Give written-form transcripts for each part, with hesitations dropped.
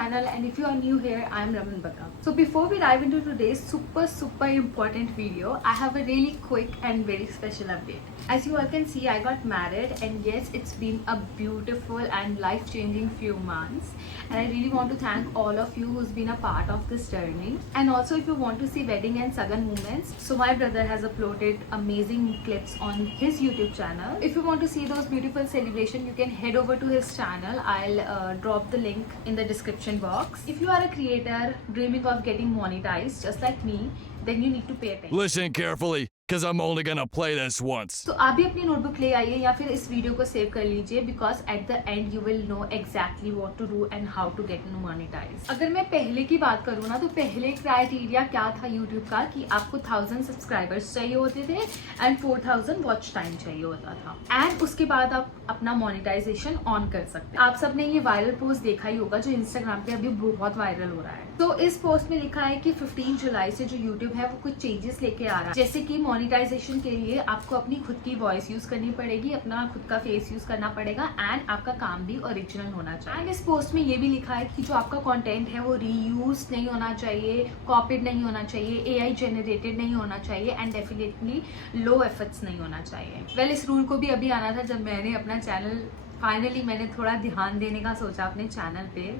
channel, and if you are new here, I am Raman Baka. So before we dive into today's super important video, I have a really quick and very special update. As you all can see, I got married, and yes, it's been a beautiful and life-changing few months, and I really want to thank all of you who's been a part of this journey. And also, if you want to see wedding and sagan moments, so my brother has uploaded amazing clips on his YouTube channel. If you want to see those beautiful celebrations, you can head over to his channel. I'll drop the link in the description box. If you are a creator dreaming of getting monetized just like me, then you need to pay attention. Listen carefully, because I'm only gonna play this once. तो आप भी अपनी notebook ले आइए या फिर इस video को सेव कर लीजिए, because at the end you will know exactly what to do and how to get monetise. अगर मैं पहले की बात करूँ ना, तो पहले क्राइटेरिया क्या था यूट्यूब का कि आपको 1000 सब्सक्राइबर्स चाहिए होते थे एंड 4000 वॉच टाइम चाहिए होता था, एंड उसके बाद आप अपना मोनेटाइजेशन ऑन कर सकते हैं. आप सबने ये वायरल पोस्ट देखा ही होगा जो इंस्टाग्राम पे अभी बहुत वायरल हो रहा है. तो इस पोस्ट में लिखा है कि 15 जुलाई से जो यूट्यूब है वो कुछ चेंजेस लेके आ रहा है, जैसे कि मोनेटाइजेशन के लिए आपको अपनी खुद की वॉइस यूज करनी पड़ेगी, अपना खुद का फेस यूज करना पड़ेगा, एंड आपका काम भी ओरिजिनल होना चाहिए. एंड इस पोस्ट में ये भी लिखा है कि जो आपका कंटेंट है वो रीयूज नहीं होना चाहिए, कॉपीड नहीं होना चाहिए, एआई जनरेटेड नहीं होना चाहिए, एंड डेफिनेटली लो एफर्ट्स नहीं होना चाहिए. वेल, इस रूल को भी अभी आना था जब मैंने अपना चैनल फाइनली मैंने थोड़ा ध्यान देने का सोचा अपने चैनल पे,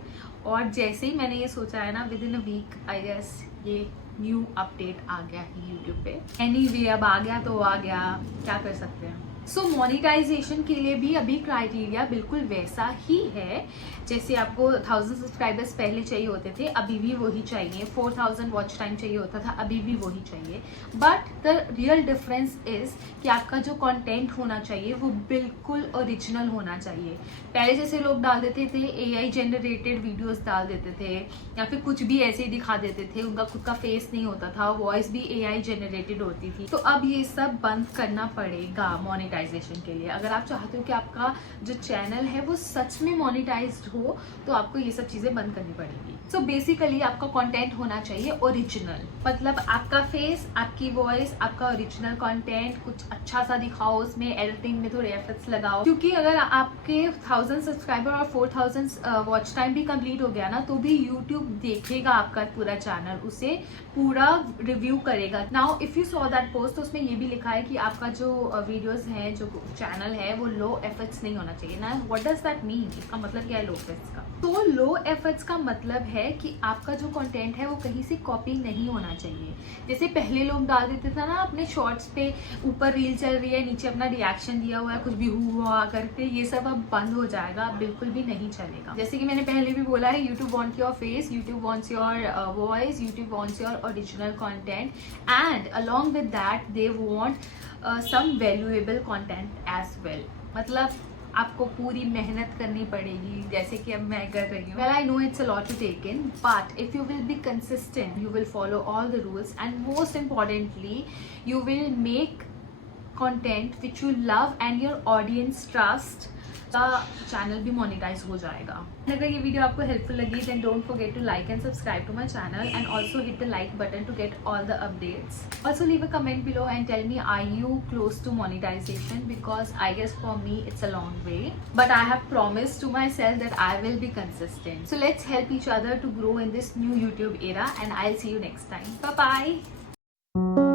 और जैसे ही मैंने ये सोचा है ना, within a week I guess ये न्यू अपडेट आ गया है यूट्यूब पे. एनीवे, अब आ गया तो आ गया, क्या कर सकते हैं. सो मोनेटाइजेशन के लिए भी अभी क्राइटेरिया बिल्कुल वैसा ही है जैसे आपको 1000 सब्सक्राइबर्स पहले चाहिए होते थे, अभी भी वही चाहिए. 4000 वॉच टाइम चाहिए होता था, अभी भी वही चाहिए. But the real difference is कि आपका जो कंटेंट होना चाहिए वो बिल्कुल ओरिजिनल होना चाहिए. पहले जैसे लोग डाल देते थे एआई जनरेटेड वीडियोस डाल देते थे, या फिर कुछ भी ऐसे ही दिखा देते थे, उनका खुद का फेस नहीं होता था, वॉइस भी एआई जनरेटेड होती थी. तो अब ये सब बंद करना पड़ेगा मोनेटाइजेशन के लिए. अगर आप चाहते हो कि आपका जो चैनल है वो सच में मोनेटाइज्ड हो, तो आपको ये सब चीजें बंद करनी पड़ेगी. सो बेसिकली आपका कंटेंट होना चाहिए ओरिजिनल, मतलब आपका फेस, आपकी वॉइस, आपका ओरिजिनल कंटेंट, कुछ अच्छा सा दिखाओ, उसमें एडिटिंग में थोड़े एफर्ट्स लगाओ. क्योंकि अगर आपके 1000 सब्सक्राइबर और 4000 वॉच टाइम भी कंप्लीट हो गया ना, तो भी यूट्यूब देखेगा आपका पूरा चैनल, उसे पूरा रिव्यू करेगा. Now if you saw that post, तो उसमें ये भी लिखा है कि आपका जो वीडियोस हैं, जो चैनल है, वो लो एफर्ट्स नहीं होना चाहिए ना. What does that mean? इसका मतलब क्या है लो एफर्ट्स का? तो लो एफर्ट्स का मतलब है कि आपका जो कंटेंट है वो कहीं से कॉपी नहीं होना चाहिए. जैसे पहले लोग डाल देते थे ना अपने शॉर्ट्स पे, ऊपर रील चल रही है, नीचे अपना रिएक्शन दिया हुआ है, कुछ भी हुआ करके, ये सब अब बंद हो जाएगा, बिल्कुल भी नहीं चलेगा. जैसे कि मैंने पहले भी बोला है, YouTube want your face, YouTube wants your voice, YouTube wants your original content, and along with that they want some valuable content as well. मतलब आपको पूरी मेहनत करनी पड़ेगी, जैसे कि अब मैं कर रही हूँ. Well, I know it's a lot to take in, but if you will be consistent, you will follow all the rules, and most importantly you will make content which you love and your audience trust, का channel भी monetise हो जाएगा. अगर ये video आपको helpful लगी, then don't forget to like and subscribe to my channel, and also hit the like button to get all the updates. Also leave a comment below and tell me, are you close to monetization? Because I guess for me it's a long way, but I have promised to myself that I will be consistent. So let's help each other to grow in this new YouTube era, and I'll see you next time. Bye bye.